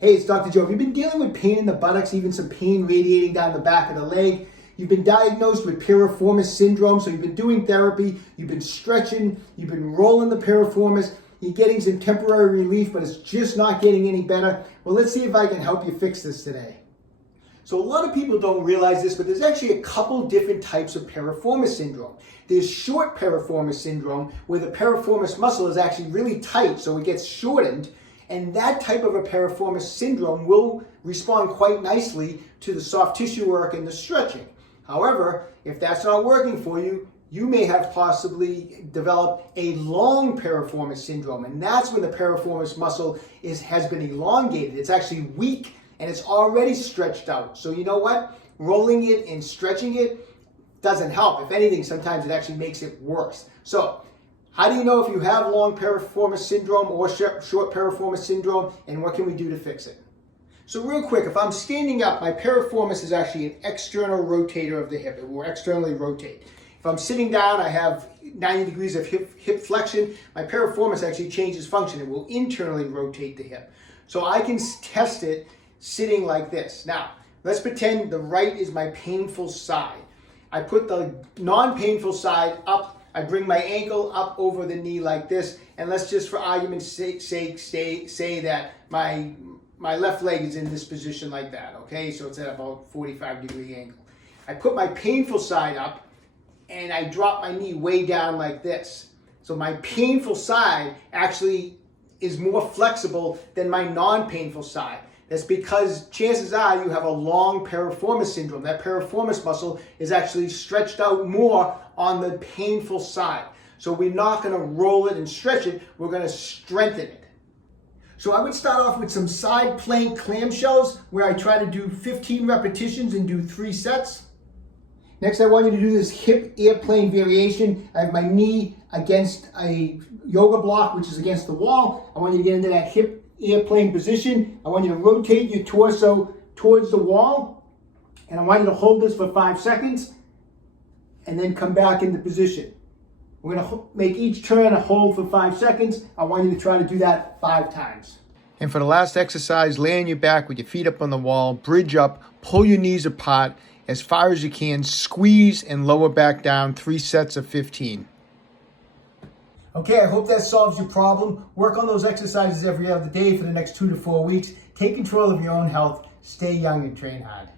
Hey, it's Dr. Joe. If you've been dealing with pain in the buttocks, even some pain radiating down the back of the leg, you've been diagnosed with piriformis syndrome, so you've been doing therapy, you've been stretching, you've been rolling the piriformis, you're getting some temporary relief, but it's just not getting any better. Well, let's see if I can help you fix this today. So a lot of people don't realize this, but there's actually a couple different types of piriformis syndrome. There's short piriformis syndrome, where the piriformis muscle is actually really tight, so it gets shortened. And that type of a piriformis syndrome will respond quite nicely to the soft tissue work and the stretching. However, if that's not working for you, you may have possibly developed a long piriformis syndrome. And that's when the piriformis muscle has been elongated. It's actually weak and it's already stretched out. So you know what? Rolling it and stretching it doesn't help. If anything, sometimes it actually makes it worse. So how do you know if you have long piriformis syndrome or short piriformis syndrome, and what can we do to fix it? So real quick, if I'm standing up, my piriformis is actually an external rotator of the hip. It will externally rotate. If I'm sitting down, I have 90 degrees of hip flexion. My piriformis actually changes function. It will internally rotate the hip. So I can test it sitting like this. Now, let's pretend the right is my painful side. I put the non-painful side up. I bring my ankle up over the knee like this, and let's just for argument's sake say that my left leg is in this position like that, okay? So it's at about 45-degree angle. I put my painful side up, and I drop my knee way down like this. So my painful side actually is more flexible than my non-painful side. That's because chances are you have a long piriformis syndrome. That piriformis muscle is actually stretched out more on the painful side. So we're not going to roll it and stretch it, we're going to strengthen it. So I would start off with some side plank clamshells where I try to do 15 repetitions and do 3 sets. Next, I want you to do this hip airplane variation. I have my knee against a yoga block, which is against the wall. I want you to get into that hip airplane position. I want you to rotate your torso towards the wall, and I want you to hold this for 5 seconds and then come back into position. We're going to make each turn a hold for 5 seconds. I want you to try to do that 5 times. And for the last exercise, lay on your back with your feet up on the wall, bridge up, pull your knees apart as far as you can, squeeze and lower back down, 3 sets of 15. Okay, I hope that solves your problem. Work on those exercises every other day for the next 2 to 4 weeks. Take control of your own health. Stay young and train hard.